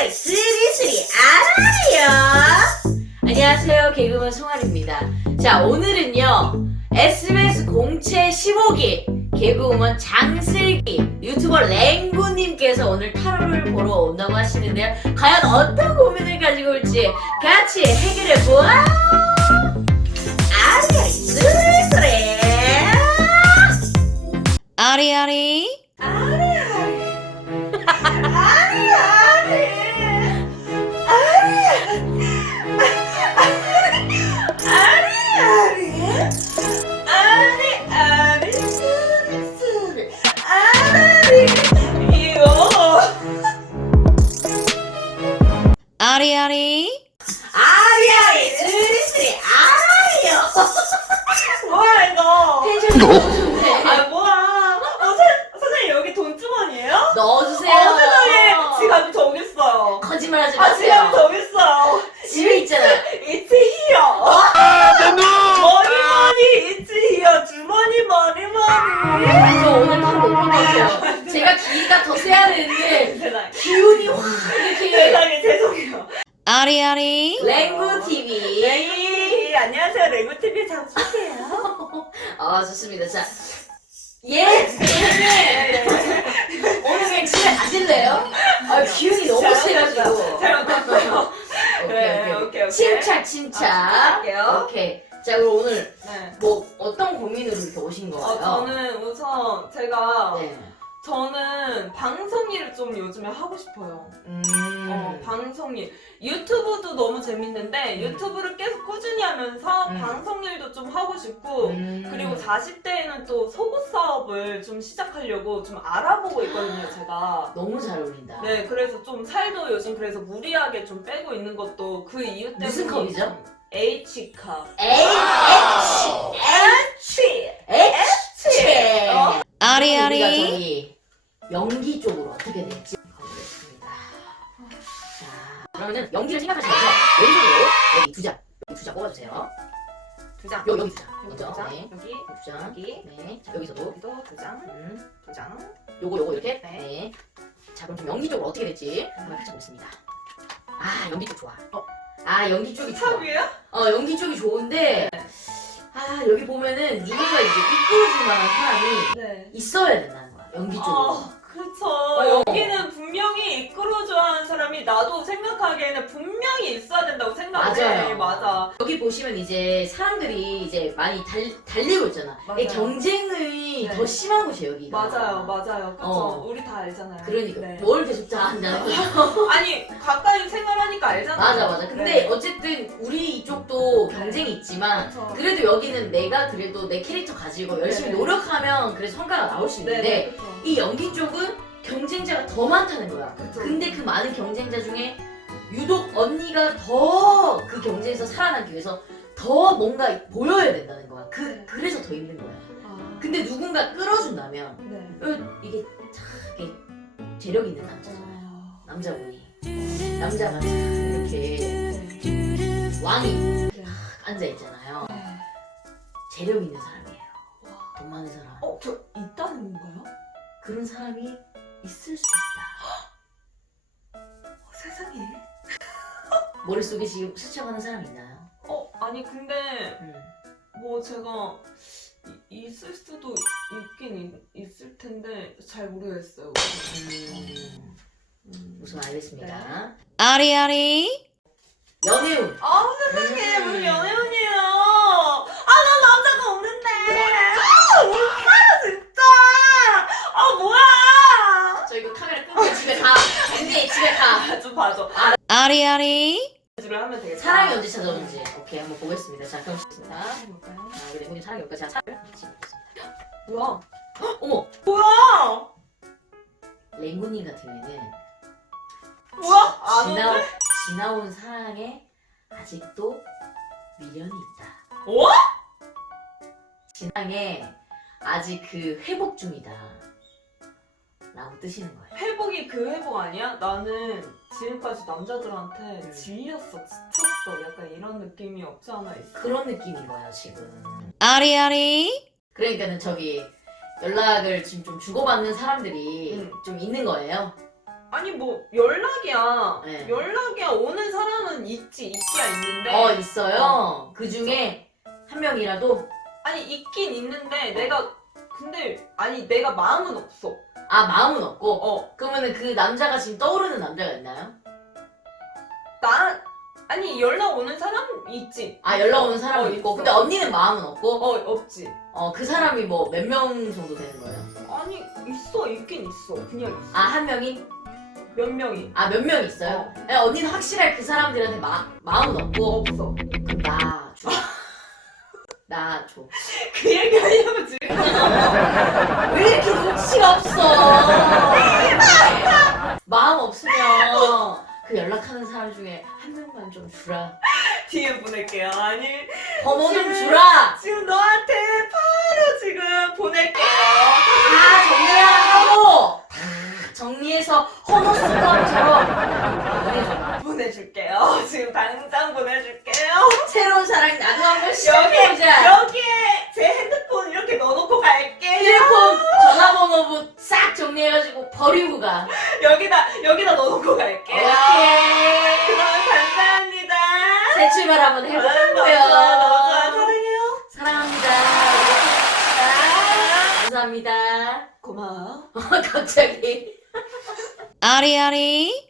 아리아리 스리스리 알아요. 안녕하세요. 개그맨 송아리입니다. 자 오늘은요 SBS 공채 15기 개그우먼 장슬기 유튜버 랭구님께서 오늘 타로를 보러 온다고 하시는데요. 과연 어떤 고민을 가지고 올지 같이 해결해 보아. 아리아리 스리스리 아리아리. 아리 하지 아 마세요 저기 있어요. 집에 있잖아요 It's here. 머니 머니 It's here. 주머니 머니 머니. 저 오늘 타로 못볼것 같아요 제가 기가 더 세야 되는데 세상에. 기운이 확 이렇게 세상에 죄송해요. 아리아리 랭구 TV 네 안녕하세요 레고 TV 장수예요. 아 좋습니다 자 예! 잘못했어요. 오케이 네, 오케이 오케이. 침착 침착 아. 오케이 자 그럼 오늘 네. 뭐 어떤 고민으로 이렇게 오신 거예요? 어, 저는 우선 제가 네. 저는 방송 일을 좀 요즘에 하고 싶어요. 음. 어, 방송 일. 유튜브도 너무 재밌는데 음. 유튜브를 계속 꾸준히 하면서 음. 방송 일도 좀 하고 싶고 음. 그리고 40대에는 또 속옷 사업을 좀 시작하려고 좀 알아보고 있거든요, 제가. 너무 잘 어울린다. 네, 그래서 좀 살도 요즘 그래서 무리하게 좀 빼고 있는 것도 그 이유 때문에 무슨 컵이죠? H컵. 에이 H. H H 어? 우리가 아리아리 연기 쪽으로 어떻게 될지 가보겠습니다. 자 그러면은 연기를 생각하시면서 왼손으로 여기 두 장, 두 장 뽑아주세요. 두 장. 여, 여기 두 장, 여기 두 장. 네, 여기 두 장, 여기. 네, 자 여기서도 여기도 두 장. 음, 두 장. 요거 요거 이렇게 네. 네. 자 그럼 좀 연기 쪽으로 어떻게 될지 한번 펼쳐보겠습니다. 아 연기 쪽 좋아. 어. 아 연기 쪽이 좋아. 탑이에요? 어 연기 쪽이 좋은데 아 여기 보면은 누군가 이제 이끌어줄 만한 사람이 네. 있어야 된다는 거야 연기 쪽으로. 아, 그렇죠. 어. 여기는 분명히 이끌어줘야 하는 사람이 나도 생각하기에는 분명히 있어야 된다고 생각해. 맞아요. 맞아. 여기 보시면 이제 사람들이 이제 많이 달, 달리고 있잖아. 맞아요. 이 경쟁이 네. 더 심한 곳이에요 여기가. 맞아요, 맞아요. 그쵸. 어. 우리 다 알잖아요. 그러니까 네. 뭘 계속 잘한다는 거야. 아니, 가까이 생활하니까 알잖아요. 맞아 맞아. 근데 네. 어쨌든 경쟁이 있지만 그쵸. 그래도 여기는 내가 그래도 내 캐릭터 가지고 열심히 네. 노력하면 그래서 성과가 나올 수 네, 있는데 네, 그쵸. 이 연기 쪽은 경쟁자가 더 많다는 거야. 그쵸. 근데 그 많은 경쟁자 중에 유독 언니가 더 그 경쟁에서 살아남기 위해서 더 뭔가 보여야 된다는 거야. 그 네. 그래서 더 힘든 거야. 아, 근데 누군가 끌어준다면 네. 어, 이게 참 이게 재력 있는 남자잖아. 아, 남자분이 남자가 참 이렇게 네. 왕이 네. 앉아 있잖아요. 네. 재력 있는 사람이에요. 와. 돈 많은 사람. 어, 저 있다는 건가요? 그런 사람이 있을 수 있다. 어, 세상에. 머릿속에 지금 스쳐가는 사람 있나요? 어, 아니 근데 음. 뭐 제가 이- 있을 수도 있긴 있, 있을 텐데 잘 모르겠어요. 음. 음. 우선 알겠습니다. 아리아리 연애운. 아 세상에 음. 무슨 연애운이에요. 아 나 남자가 없는데. 아 오빠야 진짜. 아 뭐야. 저 이거 카메라 끄고 집에 가. 언니 집에 가. 좀 봐줘. 아리아리 주를 하면 되겠다. 사랑이 언제 찾아오는지. 오케이 한번 보겠습니다. 자 그럼. 해볼까요? 자 우리 우리 사랑이 여기까지 자 사랑을 같이 보겠습니다. 뭐야? 어머 뭐야? 랭구님 같은 경우에는 뭐야? 안 지나? 지나온 사랑에 아직도 미련이 있다. 어? 진앙에 아직 그 회복 중이다. 라고 뜨시는 거예요. 회복이 그 회복 아니야? 나는 지금까지 남자들한테 음. 질렸어, 지쳤어. 약간 이런 느낌이 없지 않아 있어. 그런 느낌인 거예요 지금. 아리아리 그러니까는 저기 연락을 지금 좀 주고받는 사람들이 음. 좀 있는 거예요. 아니 뭐 연락이야. 네. 연락이야 오는 사람은 있지 있기야 있는데. 어 있어요. 그 중에 한 명이라도 아니 있긴 있는데 내가 근데 아니 내가 마음은 없어. 아 마음은 없고 어. 그러면은 그 남자가 지금 떠오르는 남자가 있나요? 나 아니 연락 오는 사람 있지. 아 연락 오는 사람은 어, 있고 있어. 근데 언니는 마음은 없고 어 없지. 어 그 사람이 뭐 몇 명 정도 되는 거예요? 아니 있어 있긴 있어. 그냥 있어. 아 한 명이? 몇 명이. 아 몇 명 있어요? 네, 언니는 확실하게 그 사람들한테 마, 마음은 없고 없어. 그럼 나 줘. 나 줘. 그 얘기 하려고 지금. 왜 이렇게 눈치가 없어? 마음 없으면 그 연락하는 사람 중에 한 명만 좀 주라. 뒤에 보낼게요. 아니 번호 좀 주라. 지금 너한테 바로 지금 보낼게요. 다 정리하고 다 정리해서 헌호 스감처럼 보내줘. 보내줄게요. 지금 당장 보내줄게요. 새로운 사랑 나도 한번 여기 새 출발 한번 해보자고요. 사랑해요. 사랑합니다. 감사합니다. 고마워. 갑자기. 아리, 아리.